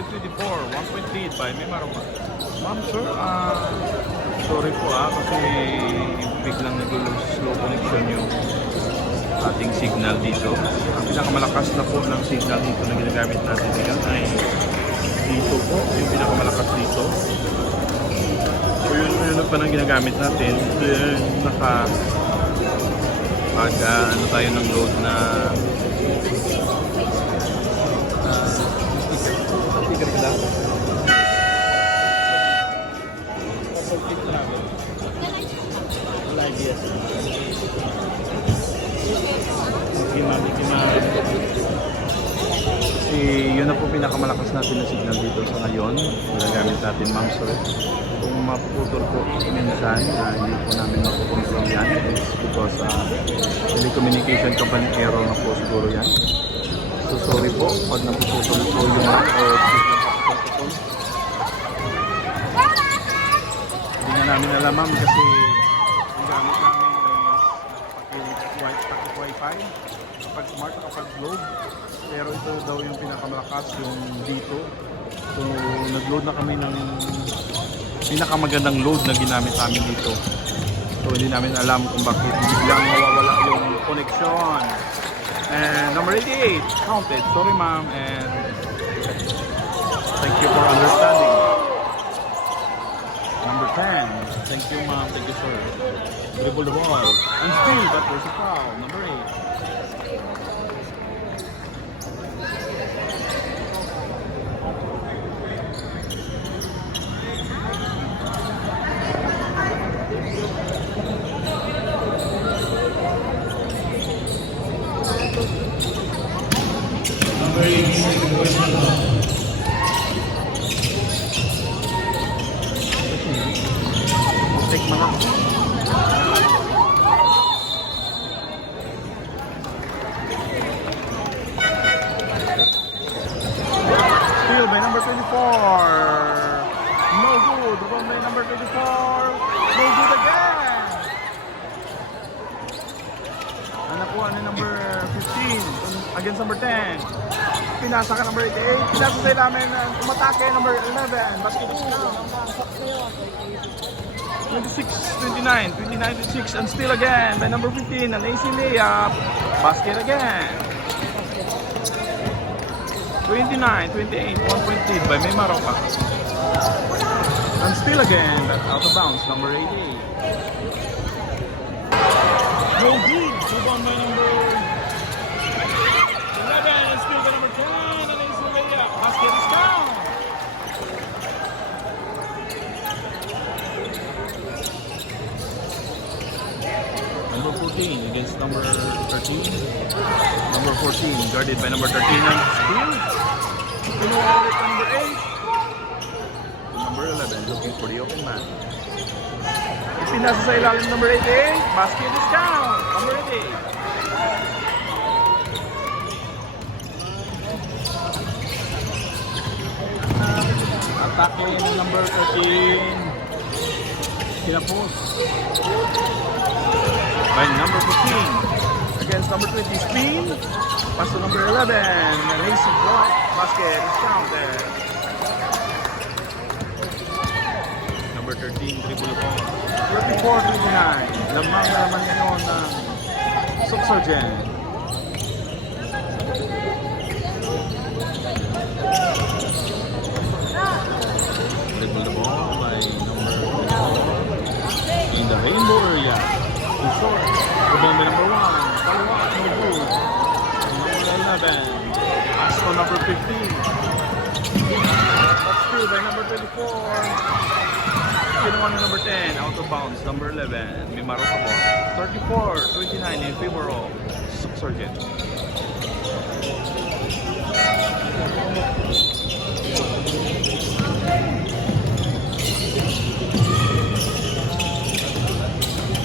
25-24, 1 point lead by Mimaropa. Ma'am sir, sorry po kasi biglang nag-lose slow connection yung ating signal dito. Ang pinakamalakas na po ng signal dito na ginagamit natin ngayon ay dito po, yung pinakamalakas dito. So yun pa nang ginagamit natin. Then pag ano tayo ng load na sticker pala. Live yes. Kasi yun na po pinakamalakas natin na signal dito sa ngayon. Ginagamit natin ma'am sir. Kung mapuputol po minsan, hindi po namin mapukontrol yan. Because telecommunication company error na po siguro yan. So sorry po pag napuputol po yung hindi na namin alam ma'am kasi ang gamit namin is wifi kapag smart kapag globe, pero ito daw yung pinakamalakas yung dito. So nag-load na kami ng pinakamagandang load na ginamit namin dito. So hindi namin alam kung bakit biglang mawawala yung connection. And number 88 counted, sorry ma'am, and thank you for understanding. Number 10, thank you ma'am, thank you sir. Dribble the ball, and still but there's a foul. Number 8. Take mo lang. Steal by number 24. No good. Run by number 24. No good again. Nakuha ni number 15 against number 10. Pinasa ka number 88. Pinasa sa ilamin umatake number 11. Basket is now. 26-29, 29-26, and still again by number 15, an AC layup, basket again. 29-28, 1 point lead by Mimaropa. And still again, that's out of bounds, number 88. No good, rebound by number 11, and still by number 10, an AC layup, basket is down. Number 14 against number 13. Number 14 guarded by number 13 and steal. Number 8. Number 11 looking for the open man. Ipinasa sa ilalim number 88. Basket is down. Number 88. Attacking number 13. Kinapos. By number 15 against number 20 spin, pass to number 11, and lazy block, basket is counted. Number 13 dribble ball, 34-29, lamang naman ngayon ng Subsurgent. Dribble the ball by number 4 in the rainbow area. Short, rebound by number 1, follow up, no good. Number 11, pass to number 15. That's two by number 24. Kinuha na number 10, out of bounds, number 11, Mimaropa ball. 34-29 in favor of Subsurgent.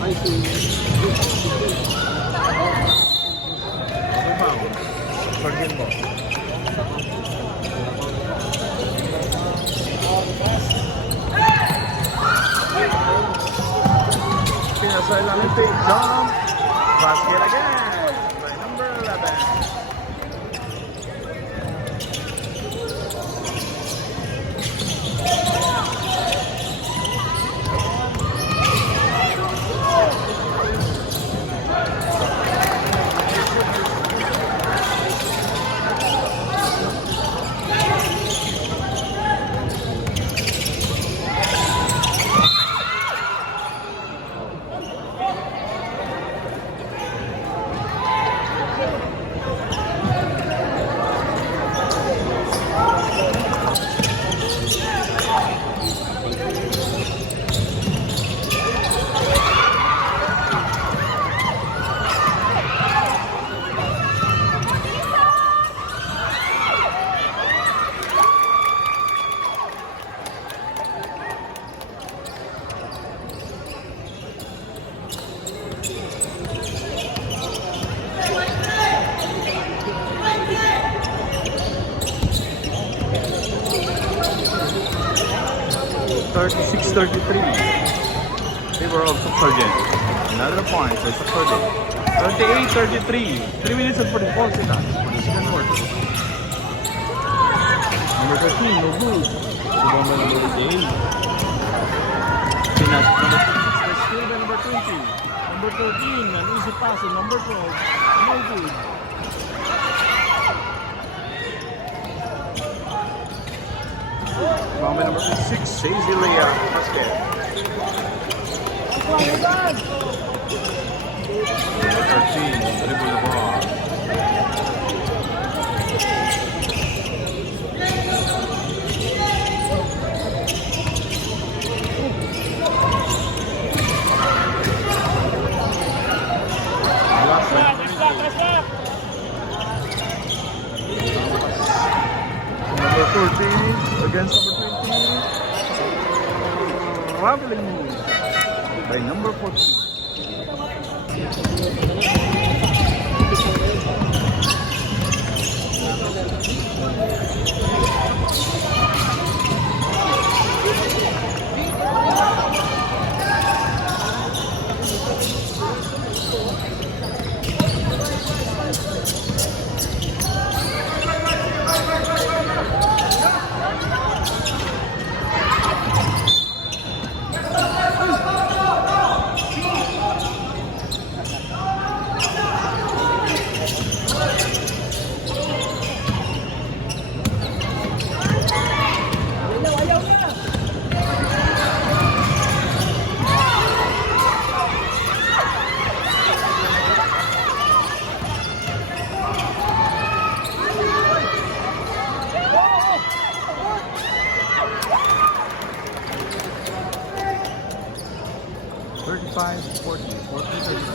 I see. Subsurgent ball. Pinasay lang yung take jump. Basket again by number 11. 36-33. Favor of Subsergent. Another point for Subsergent. 38-33. 3 minutes and 44 seconds for the second quarter. Number 13, no good. Rebound by number 88. Pinas number 26, the steal by number 20. Number 13, an easy pass on number 12. No good. Rebound by number 56, Sazy Leah, basket. Number 13, dribble the ball. Number 14 against number 20. Traveling move by number 14.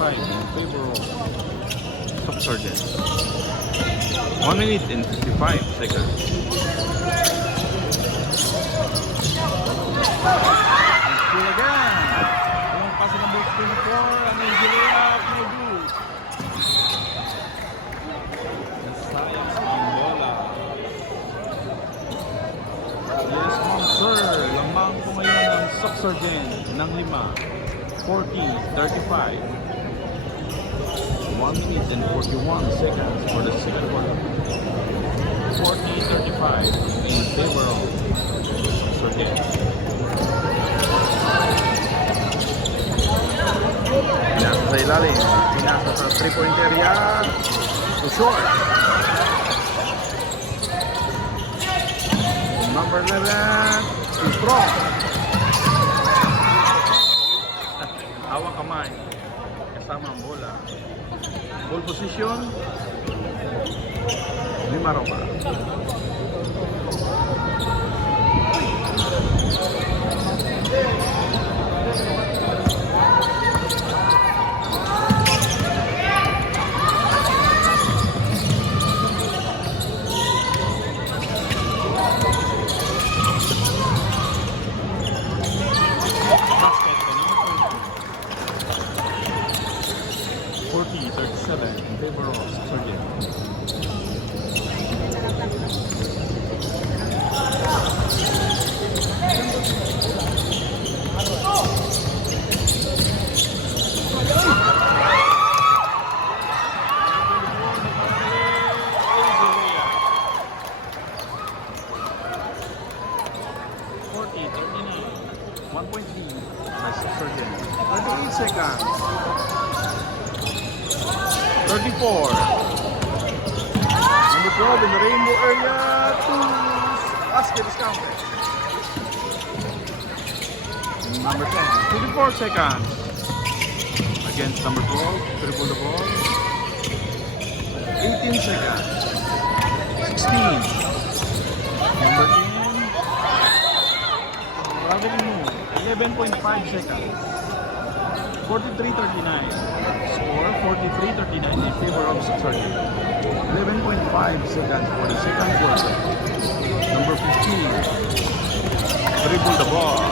In favor of Subsergent. 1 minute and 55 seconds. Still again. Yung pass number 24, ang easy layup, no good. Nasayang ang bola. Yes, ma'am sir. Lamang po ngayon ang Subsergent ng 5. 40-35. 1 minute and 41 seconds for the second quarter. 40-35 in favor of Subsergent. Pinasa sa ilalim. Pinasa sa 3-point area. Too short. Number 11. Too strong. Hawak kamay. Kasama ang bola. Ball position. Limaropa. Basket. 40-37 in favor of Subsergent. One point lead by Subsergent. 38 seconds. 34. Number 12 in the rainbow area. Basket is counted. Number 10. 24 seconds. Against number 12. Dribble the ball. 18 seconds. 16. Number 10. Traveling move. 11.5 seconds. 43-39. Score 43-39 in favor of Subsergent. 11.5 seconds for the second quarter. Number 15. Dribble the ball.